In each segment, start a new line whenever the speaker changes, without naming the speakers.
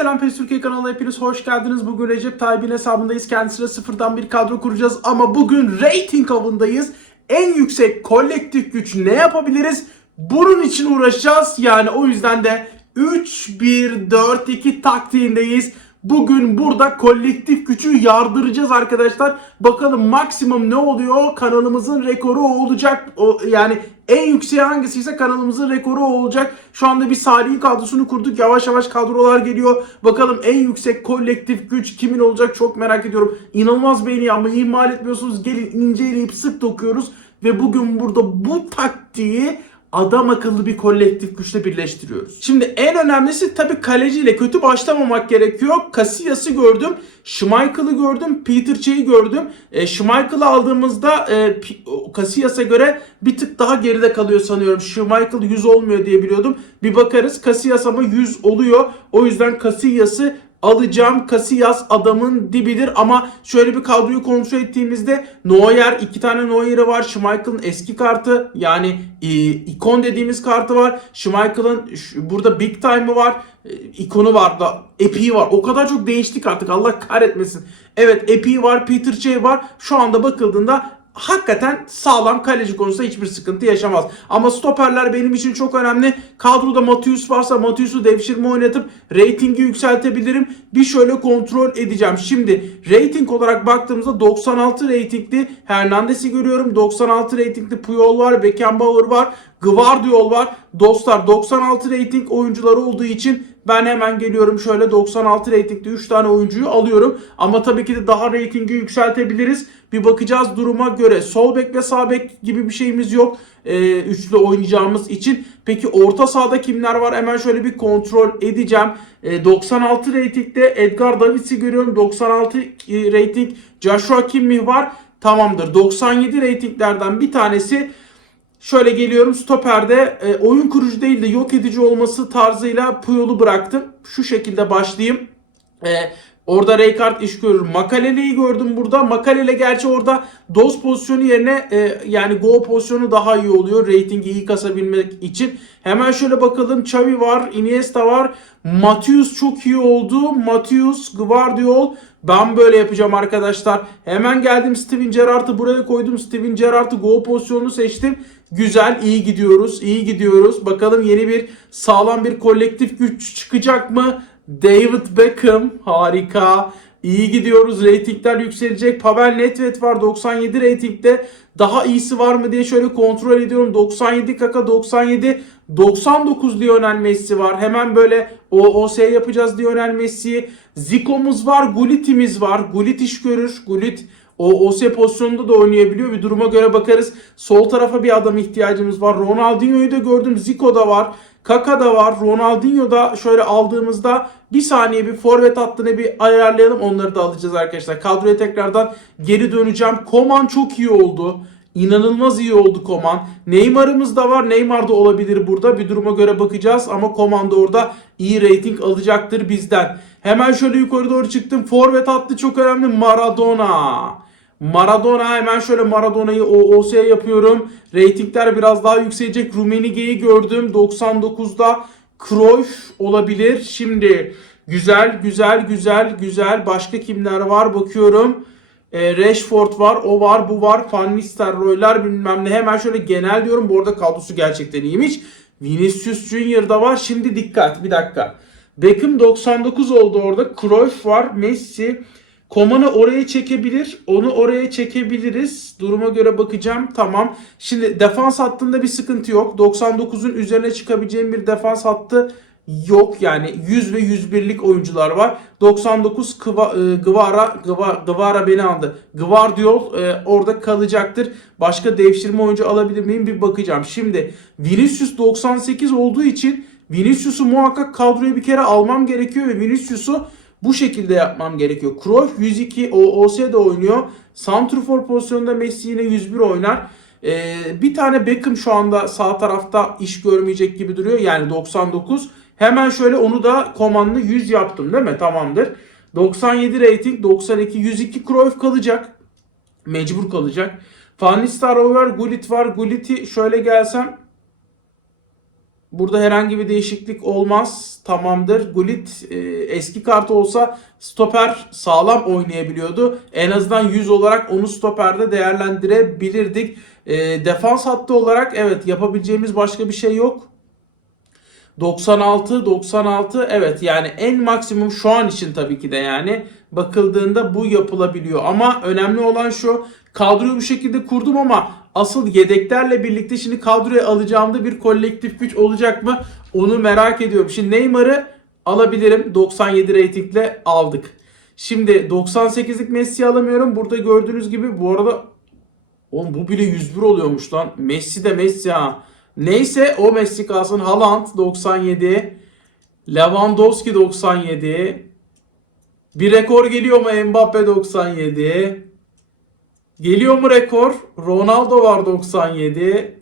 selam PES Türkiye kanalına hepiniz hoş geldiniz. Bugün Recep Tayyip'in hesabındayız. Kendisine sıfırdan bir kadro kuracağız. Ama bugün rating avındayız. En yüksek kolektif güç ne yapabiliriz? Bunun için uğraşacağız. Yani o yüzden de 3-1-4-2 taktiğindeyiz. Bugün burada kolektif gücü yardıracağız arkadaşlar. Bakalım maksimum ne oluyor? Kanalımızın rekoru olacak. O, yani en yükseği hangisiyse kanalımızın rekoru olacak. Şu anda bir Salih kadrosunu kurduk. Yavaş yavaş kadrolar geliyor. Bakalım en yüksek kolektif güç kimin olacak çok merak ediyorum. İnanılmaz beğeni ama ihmal etmiyorsunuz. Gelin inceleyip sık dokuyoruz. Ve bugün burada bu taktiği adam akıllı bir kolektif güçle birleştiriyoruz. Şimdi en önemlisi tabii kaleciyle kötü başlamamak gerekiyor. Casillas'ı gördüm. Schmeichel'ı gördüm. Peter Çey'i gördüm. E, Schmeichel'ı aldığımızda e, Casillas'a göre bir tık daha geride kalıyor sanıyorum. Schmeichel 100 olmuyor diye biliyordum. Bir bakarız. Casillas ama 100 oluyor. O yüzden Casillas'ı alacağım. Casillas adamın dibidir ama şöyle bir kadroyu kontrol ettiğimizde Neuer iki tane Neuer'i var. Schmeichel'ın eski kartı yani e, ikon dediğimiz kartı var. Schmeichel'ın burada big time'ı var. E, ikonu var da epiği var. O kadar çok değiştik artık Allah kahretmesin. Evet epiği var, Peter J var. Şu anda bakıldığında hakikaten sağlam kaleci konusunda hiçbir sıkıntı yaşamaz. Ama stoperler benim için çok önemli. Kadroda Matius varsa Matius'u devşirme oynatıp ratingi yükseltebilirim. Bir şöyle kontrol edeceğim. Şimdi rating olarak baktığımızda 96 ratingli Hernandez'i görüyorum. 96 ratingli Puyol var, Beckenbauer var, Gvardiol var. Dostlar 96 rating oyuncuları olduğu için ben hemen geliyorum şöyle 96 ratingli 3 tane oyuncuyu alıyorum. Ama tabii ki de daha ratingi yükseltebiliriz. Bir bakacağız duruma göre. Sol bek ve sağ bek gibi bir şeyimiz yok. Ee, üçlü oynayacağımız için. Peki orta sahada kimler var? Hemen şöyle bir kontrol edeceğim. Ee, 96 ratingde Edgar Davids'i görüyorum. 96 rating Joshua Kimmih var. Tamamdır. 97 ratinglerden bir tanesi Şöyle geliyorum stoperde e, oyun kurucu değil de yok edici olması tarzıyla Puyol'u bıraktım. Şu şekilde başlayayım. E, orada Rijkaard iş görür. Makalele'yi gördüm burada. Makalele gerçi orada doz pozisyonu yerine e, yani go pozisyonu daha iyi oluyor. Ratingi iyi kasabilmek için. Hemen şöyle bakalım. Xavi var. Iniesta var. Matius çok iyi oldu. Matius, Gvardiol. Ben böyle yapacağım arkadaşlar. Hemen geldim Steven Gerrard'ı buraya koydum. Steven Gerrard'ı go pozisyonunu seçtim. Güzel, iyi gidiyoruz, iyi gidiyoruz. Bakalım yeni bir sağlam bir kolektif güç çıkacak mı? David Beckham harika. İyi gidiyoruz. Ratingler yükselecek. Pavel Nedved var 97 ratingde. Daha iyisi var mı diye şöyle kontrol ediyorum. 97 Kaka 97 99 Lionel Messi var. Hemen böyle OOS yapacağız Lionel Messi'yi. Zico'muz var. Gullit'imiz var. Gullit iş görür. Gullit o OS pozisyonunda da oynayabiliyor. Bir duruma göre bakarız. Sol tarafa bir adam ihtiyacımız var. Ronaldinho'yu da gördüm. Zico da var. Kaka da var. Ronaldinho da şöyle aldığımızda bir saniye bir forvet hattını bir ayarlayalım. Onları da alacağız arkadaşlar. Kadroya tekrardan geri döneceğim. Koman çok iyi oldu. İnanılmaz iyi oldu Koman. Neymar'ımız da var. Neymar da olabilir burada. Bir duruma göre bakacağız ama Koman da orada iyi rating alacaktır bizden. Hemen şöyle yukarı doğru çıktım. Forvet hattı çok önemli. Maradona. Maradona hemen şöyle Maradona'yı OOS'ye yapıyorum. Ratingler biraz daha yükselecek. Rumenige'yi gördüm 99'da. Cruyff olabilir. Şimdi güzel güzel güzel güzel başka kimler var bakıyorum. E, Rashford var, o var, bu var. Van Nistelrooy'lar bilmem ne. Hemen şöyle genel diyorum. Bu arada kadrosu gerçekten iyiymiş. Vinicius Junior da var. Şimdi dikkat bir dakika. Beckham 99 oldu orada. Cruyff var, Messi. Koman'ı oraya çekebilir. Onu oraya çekebiliriz. Duruma göre bakacağım. Tamam. Şimdi defans hattında bir sıkıntı yok. 99'un üzerine çıkabileceğim bir defans hattı yok. Yani 100 ve 101'lik oyuncular var. 99 Kıva, e, Gvara, Gva, Gvara beni aldı. Gvardiol e, orada kalacaktır. Başka devşirme oyuncu alabilir miyim bir bakacağım. Şimdi Vinicius 98 olduğu için Vinicius'u muhakkak kadroya bir kere almam gerekiyor ve Vinicius'u bu şekilde yapmam gerekiyor. Cruyff 102 OOS'de oynuyor. Santrfor pozisyonunda Messi yine 101 oynar. Ee, bir tane Beckham şu anda sağ tarafta iş görmeyecek gibi duruyor. Yani 99. Hemen şöyle onu da komanlı 100 yaptım değil mi? Tamamdır. 97 rating, 92, 102 Cruyff kalacak. Mecbur kalacak. Van Nistelrooy var, Gullit var. Gullit'i şöyle gelsem Burada herhangi bir değişiklik olmaz. Tamamdır. Gullit e, eski kartı olsa stoper sağlam oynayabiliyordu. En azından 100 olarak onu stoperde değerlendirebilirdik. E, defans hattı olarak evet yapabileceğimiz başka bir şey yok. 96 96 evet yani en maksimum şu an için tabii ki de yani bakıldığında bu yapılabiliyor ama önemli olan şu kadroyu bu şekilde kurdum ama asıl yedeklerle birlikte şimdi kadroya alacağımda bir kolektif güç olacak mı onu merak ediyorum. Şimdi Neymar'ı alabilirim 97 reytingle aldık. Şimdi 98'lik Messi alamıyorum. Burada gördüğünüz gibi bu arada Oğlum bu bile 101 oluyormuş lan. Messi de Messi ha. Neyse o Messi kalsın. Haaland 97. Lewandowski 97. Bir rekor geliyor mu Mbappe 97. Geliyor mu rekor? Ronaldo var 97.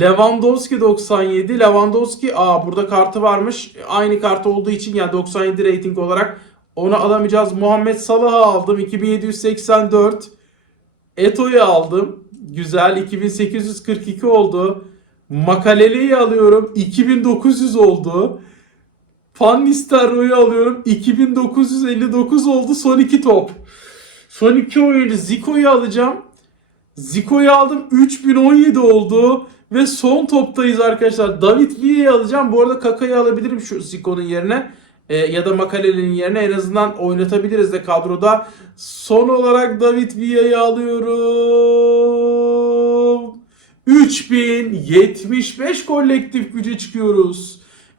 Lewandowski 97. Lewandowski aa burada kartı varmış. Aynı kart olduğu için yani 97 rating olarak onu alamayacağız. Muhammed Salah'ı aldım 2784. Eto'yu aldım. Güzel 2842 oldu. Makaleli'yi alıyorum. 2900 oldu. Van Nistelrooy'u alıyorum. 2959 oldu. Son iki top. Son iki oyuncu Zico'yu alacağım. Zico'yu aldım. 3017 oldu. Ve son toptayız arkadaşlar. David Villa'yı alacağım. Bu arada Kaka'yı alabilirim şu Zico'nun yerine. Ee, ya da Makaleli'nin yerine en azından oynatabiliriz de kadroda. Son olarak David Villa'yı alıyorum. 3075 kolektif güce çıkıyoruz.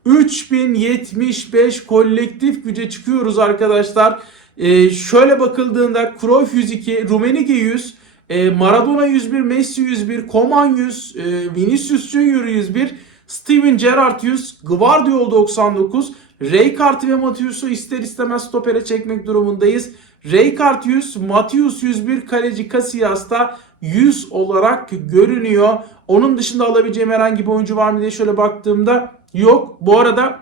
3075 kolektif güce çıkıyoruz arkadaşlar. Ee, şöyle bakıldığında Cruyff 102, Rumenige 100, e, Maradona 101, Messi 101, Coman 100, e, Vinicius Junior 101, Steven Gerrard 100, Gvardiol 99, Rijkaard ve Matius'u ister istemez stopere çekmek durumundayız. Rijkaard 100, Matius 101, kaleci Casillas da 100 olarak görünüyor. Onun dışında alabileceğim herhangi bir oyuncu var mı diye şöyle baktığımda yok. Bu arada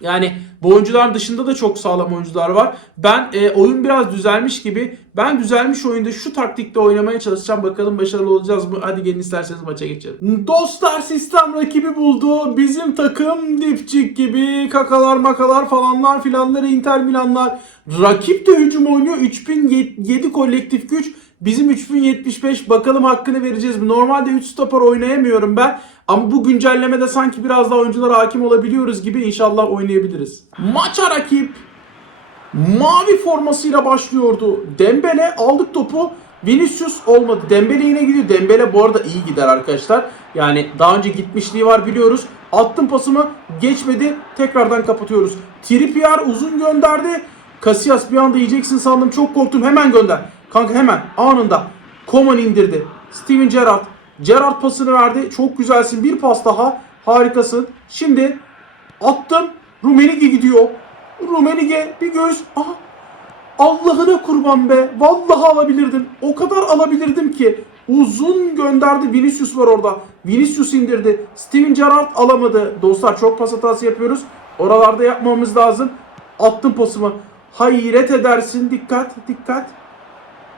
yani bu oyuncuların dışında da çok sağlam oyuncular var. Ben e, oyun biraz düzelmiş gibi. Ben düzelmiş oyunda şu taktikte oynamaya çalışacağım. Bakalım başarılı olacağız mı? Hadi gelin isterseniz maça geçelim. Dostlar sistem rakibi buldu. Bizim takım dipçik gibi kakalar makalar falanlar filanlar Inter Milanlar. Rakip de hücum oynuyor. 3007 kolektif güç. Bizim 3075 bakalım hakkını vereceğiz mi? Normalde 3 stoper oynayamıyorum ben. Ama bu güncellemede sanki biraz daha oyunculara hakim olabiliyoruz gibi inşallah oynayabiliriz. Maça rakip mavi formasıyla başlıyordu. Dembele aldık topu. Vinicius olmadı. Dembele yine gidiyor. Dembele bu arada iyi gider arkadaşlar. Yani daha önce gitmişliği var biliyoruz. Attım pasımı geçmedi. Tekrardan kapatıyoruz. Trippier uzun gönderdi. Casillas bir anda yiyeceksin sandım. Çok korktum. Hemen gönder. Kanka hemen anında. Coman indirdi. Steven Gerrard. Gerrard pasını verdi. Çok güzelsin. Bir pas daha. Harikasın. Şimdi attım. Rumenige gidiyor. Rumenige bir göz. Aha. Allah'ına kurban be. Vallahi alabilirdim. O kadar alabilirdim ki. Uzun gönderdi. Vinicius var orada. Vinicius indirdi. Steven Gerrard alamadı. Dostlar çok pas hatası yapıyoruz. Oralarda yapmamız lazım. Attım pasımı. Hayret edersin. Dikkat. Dikkat.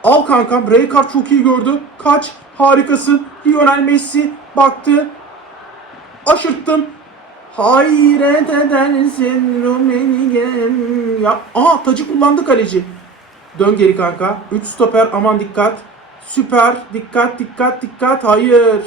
Al kankam. Rijkaard çok iyi gördü. Kaç. Harikasın. Lionel Messi baktı. Aşırttım. Hayret edersin Rumenigem. Ya, aha tacı kullandı kaleci. Dön geri kanka. 3 stoper aman dikkat. Süper. Dikkat dikkat dikkat. Hayır.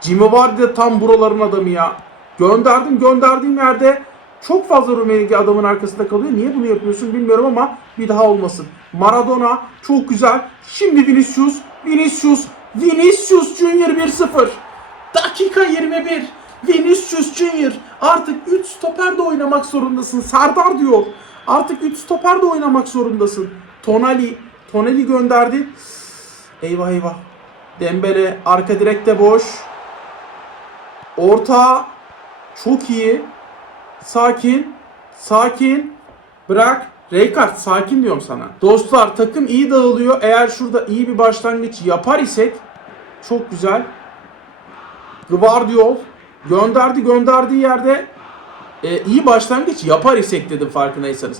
Jimmy Vardy de tam buraların adamı ya. Gönderdim gönderdiğim yerde çok fazla Rumenige adamın arkasında kalıyor. Niye bunu yapıyorsun bilmiyorum ama bir daha olmasın. Maradona çok güzel. Şimdi Vinicius. Vinicius. Vinicius Junior 1-0. Dakika 21. Vinicius Junior. Artık 3 stoper de oynamak zorundasın. Serdar diyor. Artık 3 stoper de oynamak zorundasın. Tonali. Tonali gönderdi. Eyvah eyvah. Dembele arka direkte boş. Orta çok iyi. Sakin. Sakin. Bırak. Rijkaard sakin diyorum sana. Dostlar takım iyi dağılıyor. Eğer şurada iyi bir başlangıç yapar isek çok güzel. Gvardiol gönderdi gönderdiği yerde e, iyi başlangıç yapar isek dedim farkındaysanız.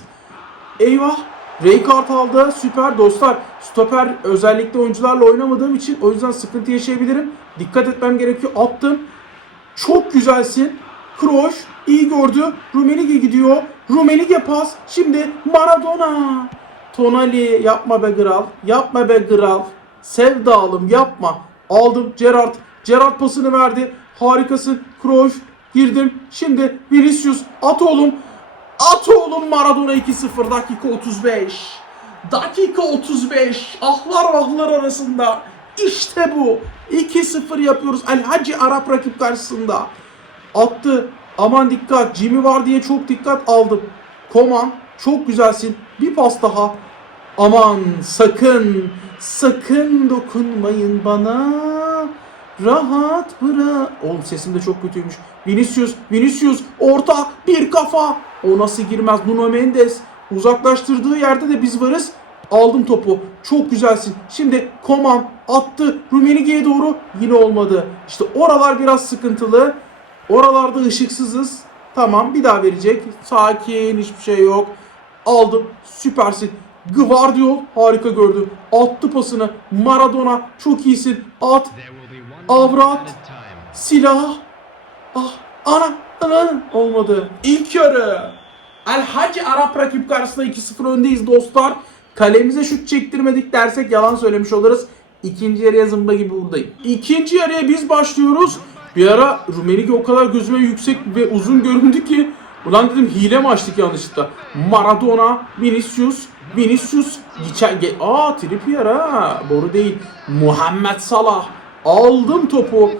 Eyvah. Rijkaard aldı. Süper dostlar. Stoper özellikle oyuncularla oynamadığım için o yüzden sıkıntı yaşayabilirim. Dikkat etmem gerekiyor. Attım. Çok güzelsin. Kroos iyi gördü. Rumenige gidiyor. Rumenige pas. Şimdi Maradona. Tonali yapma be kral. Yapma be kral. Sevdalım yapma. Aldım Gerrard. Gerrard pasını verdi. Harikasın. Kroos girdim. Şimdi Vinicius at oğlum. At oğlum Maradona 2-0 dakika 35. Dakika 35. Ahlar vahlar arasında. İşte bu. 2-0 yapıyoruz. El Hacı Arap rakip karşısında. Attı. Aman dikkat. Jimmy var diye çok dikkat aldım. Koman çok güzelsin. Bir pas daha. Aman sakın. Sakın dokunmayın bana. Rahat bırak. Oğlum sesim de çok kötüymüş. Vinicius, Vinicius orta bir kafa. O nasıl girmez? Nuno Mendes uzaklaştırdığı yerde de biz varız. Aldım topu. Çok güzelsin. Şimdi Koman attı Rumenige'ye doğru. Yine olmadı. İşte oralar biraz sıkıntılı. Oralarda ışıksızız. Tamam bir daha verecek. Sakin hiçbir şey yok. Aldım. Süpersin. Gvardiol harika gördü. Attı pasını. Maradona çok iyisin. At. Avrat. Silah. Ah. Ana. Ana. Olmadı. İlk yarı. El Hacı Arap rakip karşısında 2-0 öndeyiz dostlar. Kalemize şut çektirmedik dersek yalan söylemiş oluruz. İkinci yarıya zımba gibi buradayım. İkinci yarıya biz başlıyoruz. Bir ara Rumenige o kadar gözüme yüksek ve uzun göründü ki Ulan dedim hile mi açtık yanlışlıkla? Maradona, Vinicius, Vinicius, geçen, ge Aa Trippier ha, boru değil. Muhammed Salah, aldım topu.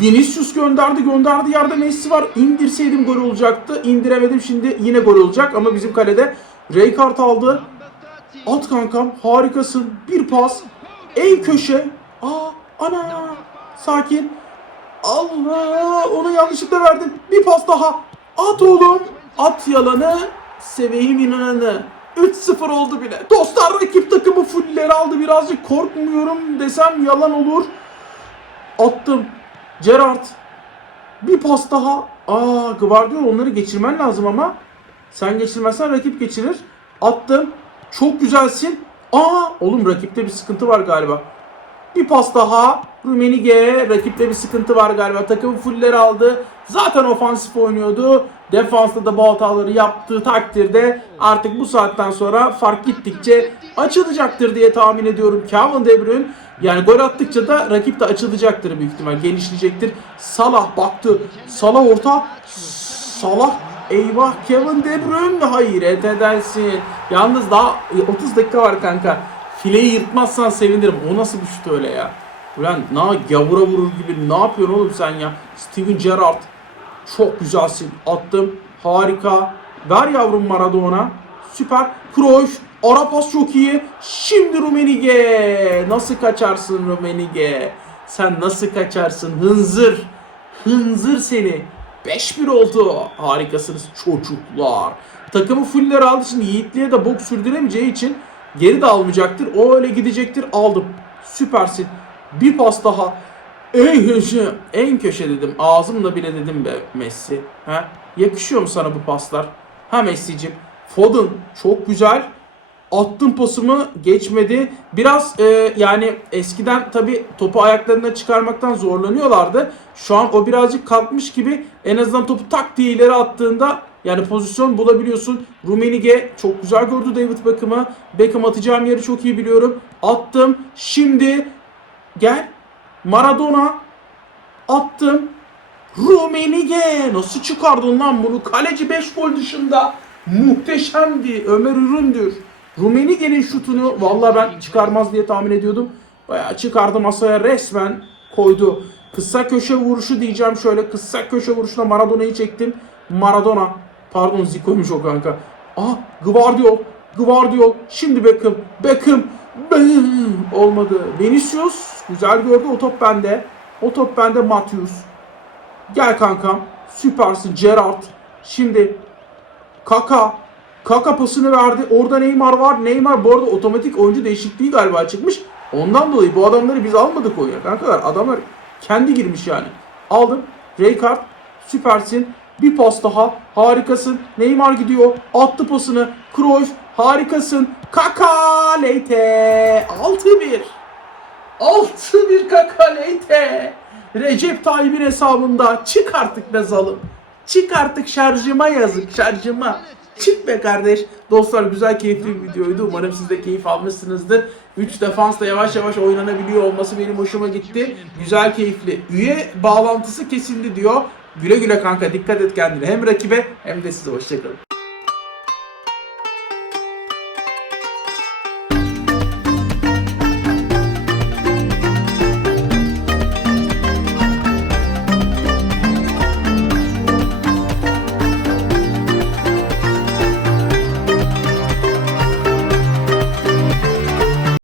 Vinicius gönderdi, gönderdi yerde Messi var. İndirseydim gol olacaktı. İndiremedim şimdi yine gol olacak ama bizim kalede Rijkaard aldı. At kankam harikasın. Bir pas. En köşe. Aa ana. Sakin. Allah onu yanlışlıkla verdim. Bir pas daha. At oğlum. At yalanı. Seveyim inananı. 3-0 oldu bile. Dostlar rakip takımı fulleri aldı. Birazcık korkmuyorum desem yalan olur. Attım. Gerrard. Bir pas daha. Aa Guardiola onları geçirmen lazım ama. Sen geçirmezsen rakip geçirir. Attım. Çok güzelsin. Aa oğlum rakipte bir sıkıntı var galiba. Bir pas daha. Rumenige rakipte bir sıkıntı var galiba. Takım fulleri aldı. Zaten ofansif oynuyordu. Defansta da bu hataları yaptığı takdirde artık bu saatten sonra fark gittikçe açılacaktır diye tahmin ediyorum. Kevin De Bruyne yani gol attıkça da rakip de açılacaktır büyük ihtimal. Genişleyecektir. Salah baktı. Salah orta. Salah eyvah Kevin De Bruyne hayret edersin. Yalnız daha 30 dakika var kanka. Fileyi yırtmazsan sevinirim. O nasıl bir şut öyle ya? Ulan ne gavura vurur gibi ne yapıyorsun oğlum sen ya? Steven Gerrard çok güzelsin. Attım. Harika. Ver yavrum Maradona. Süper. Kroos. Ara pas çok iyi. Şimdi Rumenige. Nasıl kaçarsın Rumenige? Sen nasıl kaçarsın? Hınzır. Hınzır seni. 5-1 oldu. Harikasınız çocuklar. Takımı fuller aldı. Şimdi Yiğitli'ye de bok sürdüremeyeceği için geri de almayacaktır. O öyle gidecektir. Aldım. Süpersin. Bir pas daha. En köşe, en köşe dedim. Ağzımla bile dedim be Messi. Ha? Yakışıyor mu sana bu paslar? Ha Messi'cim. Foden çok güzel. Attım pasımı geçmedi. Biraz e, yani eskiden tabi topu ayaklarına çıkarmaktan zorlanıyorlardı. Şu an o birazcık kalkmış gibi en azından topu tak diye ileri attığında yani pozisyon bulabiliyorsun. Rumenige çok güzel gördü David Beckham'ı. Beckham atacağım yeri çok iyi biliyorum. Attım. Şimdi gel. Maradona attım. Rumenige nasıl çıkardın lan bunu? Kaleci 5 gol dışında muhteşemdi. Ömer Üründür. Rumenige'nin şutunu vallahi ben çıkarmaz diye tahmin ediyordum. Bayağı çıkardı masaya resmen koydu. Kısa köşe vuruşu diyeceğim şöyle. Kısa köşe vuruşuna Maradona'yı çektim. Maradona. Pardon Zico'ymuş o kanka. Aha Gvardiol. Gvardiol. Şimdi Beckham. Beckham. Olmadı. Vinicius. Güzel gördü. O top bende. O top bende Matius. Gel kankam. Süpersin Gerrard. Şimdi Kaka. Kaka pasını verdi. Orada Neymar var. Neymar bu arada otomatik oyuncu değişikliği galiba çıkmış. Ondan dolayı bu adamları biz almadık oyuna kankalar. Adamlar kendi girmiş yani. Aldım. Rijkaard. Süpersin. Bir pas daha. Harikasın. Neymar gidiyor. Attı pasını. Cruyff. Harikasın. Kaka Leite. 6-1. 6-1 Kaka Leite. Recep Tayyip'in hesabında. Çık artık be zalim. Çık artık şarjıma yazık şarjıma. Çık be kardeş. Dostlar güzel keyifli bir videoydu. Umarım siz de keyif almışsınızdır. 3 defans da yavaş yavaş oynanabiliyor olması benim hoşuma gitti. Güzel keyifli. Üye bağlantısı kesildi diyor. Güle güle kanka dikkat et kendine. Hem rakibe hem de size hoşçakalın.